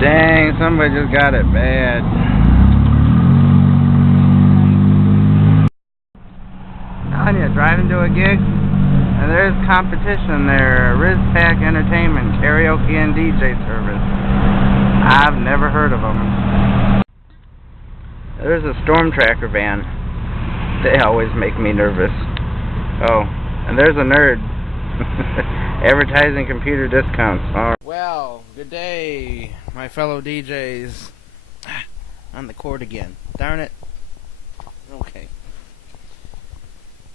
Dang, somebody just got it bad. Anya, driving to a gig, and there's competition there. Rizpack Entertainment, karaoke and DJ service. I've never heard of them. There's a storm tracker van. They always make me nervous. Oh, and there's a nerd. Advertising computer discounts. Well, good day, my fellow DJs. On the cord again. Darn it. Okay.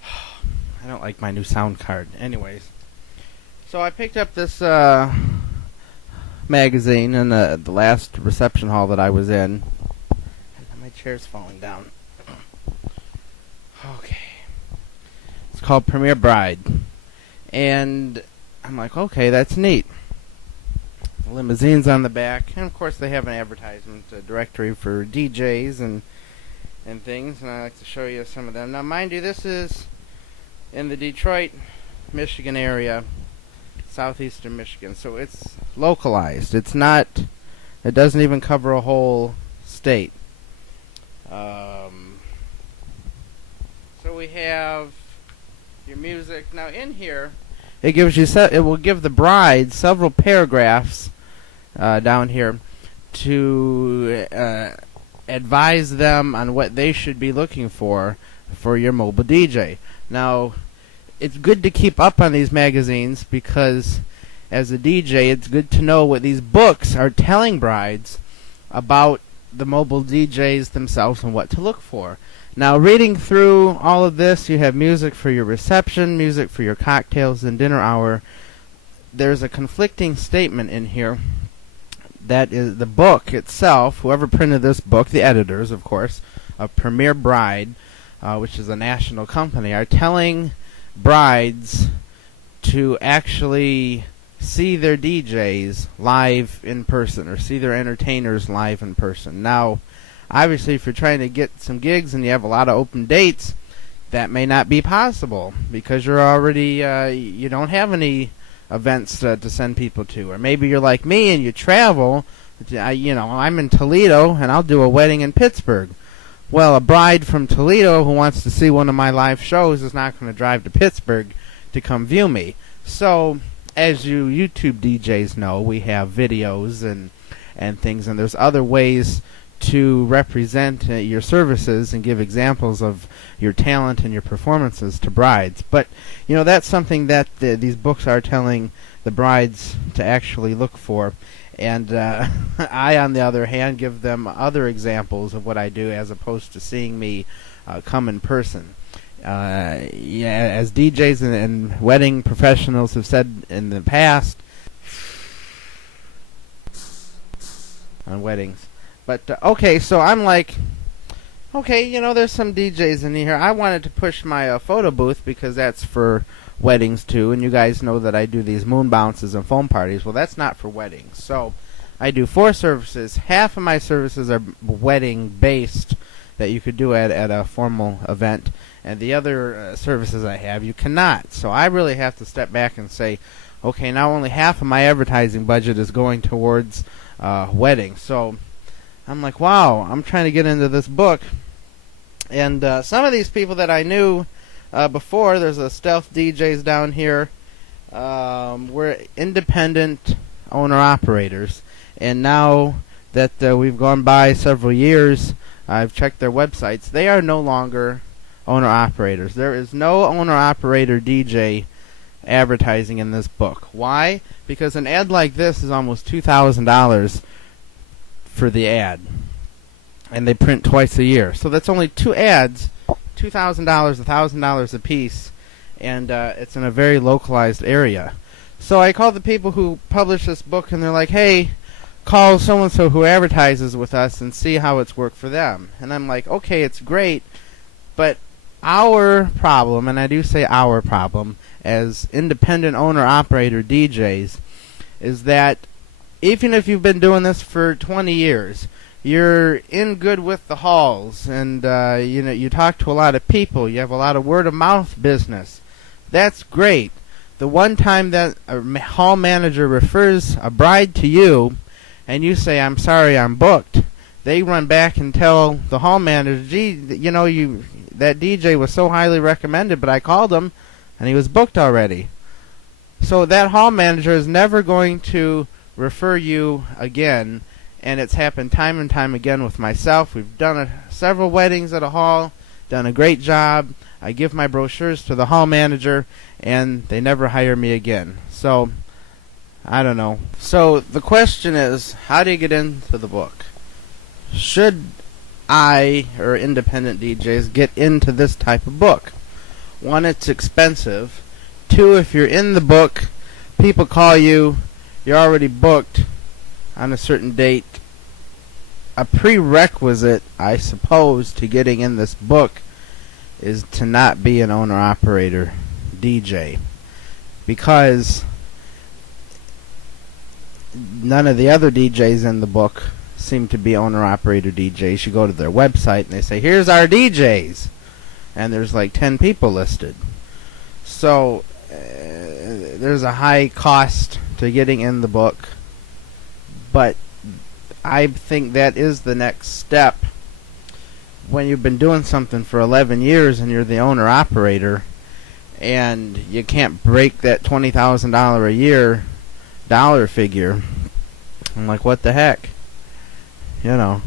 I don't like my new sound card. Anyways. So I picked up this magazine in the last reception hall that I was in. My chair's falling down. Okay. It's called Premier Bride. And I'm like, okay, that's neat. The limousines on the back. And of course they have an advertisement directory for DJs and things. And I like to show you some of them. Now mind you, this is in the Detroit, Michigan area. Southeastern Michigan. So it's localized. It doesn't even cover a whole state. So we have your music. Now in here, it will give the bride several paragraphs down here to advise them on what they should be looking for your mobile DJ. Now, it's good to keep up on these magazines because as a DJ, it's good to know what these books are telling brides about the mobile DJs themselves and what to look for. Now, reading through all of this, you have music for your reception, music for your cocktails and dinner hour. There's a conflicting statement in here. That is the book itself, whoever printed this book, the editors, of course, of Premier Bride, which is a national company, are telling brides to actually see their DJs live in person or see their entertainers live in person. Now, obviously, if you're trying to get some gigs and you have a lot of open dates, that may not be possible because you're already you don't have any events to send people to. Or maybe you're like me and you travel. I'm in Toledo and I'll do a wedding in Pittsburgh. Well, a bride from Toledo who wants to see one of my live shows is not going to drive to Pittsburgh to come view me. So, as you YouTube DJs know, we have videos and things, and there's other ways to represent your services and give examples of your talent and your performances to brides. But, that's something that these books are telling the brides to actually look for. And I, on the other hand, give them other examples of what I do as opposed to seeing me come in person. As DJs and wedding professionals have said in the past on weddings. But, okay, so I'm like, okay, there's some DJs in here. I wanted to push my photo booth because that's for weddings too, and you guys know that I do these moon bounces and foam parties. Well, that's not for weddings. So I do 4 services. Half of my services are wedding based that you could do at a formal event, and the other services I have you cannot. So I really have to step back and say, okay, now only half of my advertising budget is going towards weddings. So I'm like, wow, I'm trying to get into this book. And some of these people that I knew before, there's a Stealth DJs down here, were independent owner-operators. And now that we've gone by several years, I've checked their websites. They are no longer owner-operators. There is no owner-operator DJ advertising in this book. Why? Because an ad like this is almost $2,000 for the ad. And they print twice a year. So that's only 2 ads, $2,000, $1,000 a piece, and it's in a very localized area. So I called the people who published this book, and they're like, hey, call so-and-so who advertises with us and see how it's worked for them. And I'm like, okay, it's great, but our problem, and I do say our problem, as independent owner-operator DJs, is that even if you've been doing this for 20 years, you're in good with the halls, and you talk to a lot of people. You have a lot of word-of-mouth business. That's great. The one time that a hall manager refers a bride to you, and you say, I'm sorry, I'm booked, they run back and tell the hall manager, gee, that DJ was so highly recommended, but I called him and he was booked already. So that hall manager is never going to refer you again, and it's happened time and time again with myself. We've done several weddings at a hall, done a great job. I give my brochures to the hall manager, and they never hire me again. So, I don't know. So, the question is, how do you get into the book? Should I, or independent DJs, get into this type of book? One, it's expensive. Two, if you're in the book, people call you, you're already booked on a certain date. A prerequisite, I suppose, to getting in this book is to not be an owner-operator DJ, because none of the other DJs in the book seem to be owner-operator DJs. You go to their website and they say, here's our DJs, and there's like 10 people listed. So there's a high cost to getting in the book, but I think that is the next step. When you've been doing something for 11 years and you're the owner-operator and you can't break that $20,000 a year dollar figure, I'm like, what the heck? Yeah.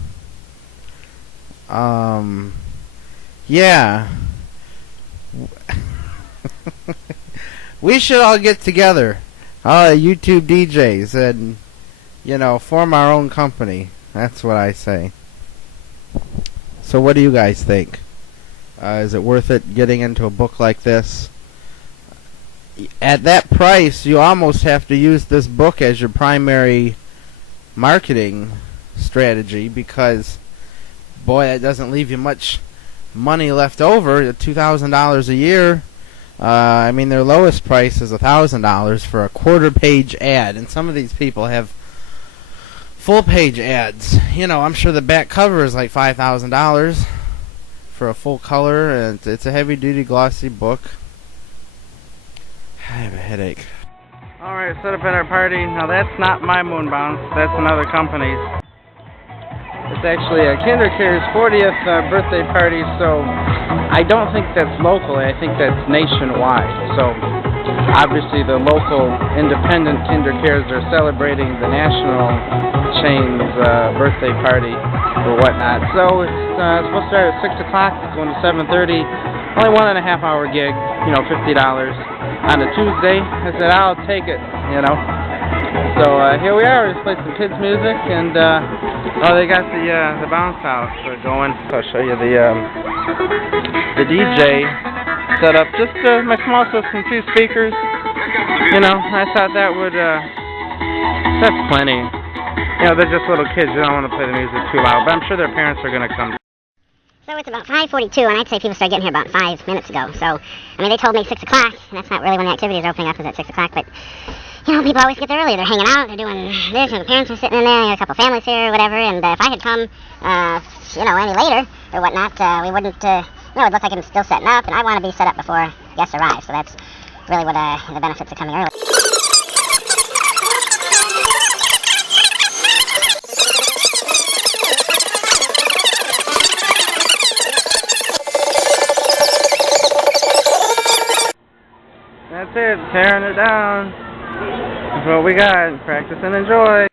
We should all get together, all the YouTube DJs, and, form our own company. That's what I say. So what do you guys think? Is it worth it getting into a book like this? At that price, you almost have to use this book as your primary marketing strategy, because, boy, that doesn't leave you much money left over. $2,000 a year. Their lowest price is $1,000 for a quarter-page ad, and some of these people have full-page ads. I'm sure the back cover is like $5,000 for a full color, and it's a heavy-duty, glossy book. I have a headache. Alright, set up at our party. Now, that's not my moon bounce. That's another company's. It's actually a kindercare's 40th birthday party, so I don't think that's locally. I think that's nationwide. So obviously the local independent kindercares are celebrating the national chain's birthday party or whatnot. So it's supposed to start at 6 o'clock. It's going to 7:30. Only 1.5 hour gig, $50 on a Tuesday. I said, I'll take it, So here we are. We just played some kids' music, and they got the bounce house going. So I'll show you the DJ set up. Just my small system, 2 speakers. I thought that would that's plenty. They're just little kids. You don't want to play the music too loud, but I'm sure their parents are going to come. So it's about 5:42, and I'd say people started getting here about 5 minutes ago. So, they told me 6 o'clock, and that's not really when the activities are opening up, is at 6 o'clock, but, people always get there early. They're hanging out, they're doing this, the parents are sitting in there, a couple families here, or whatever, and if I had come, any later, or whatnot, we wouldn't, it would look like I'm still setting up, and I want to be set up before guests arrive, so that's really what the benefits of coming early. That's it, tearing it down. That's what we got. Practice and enjoy.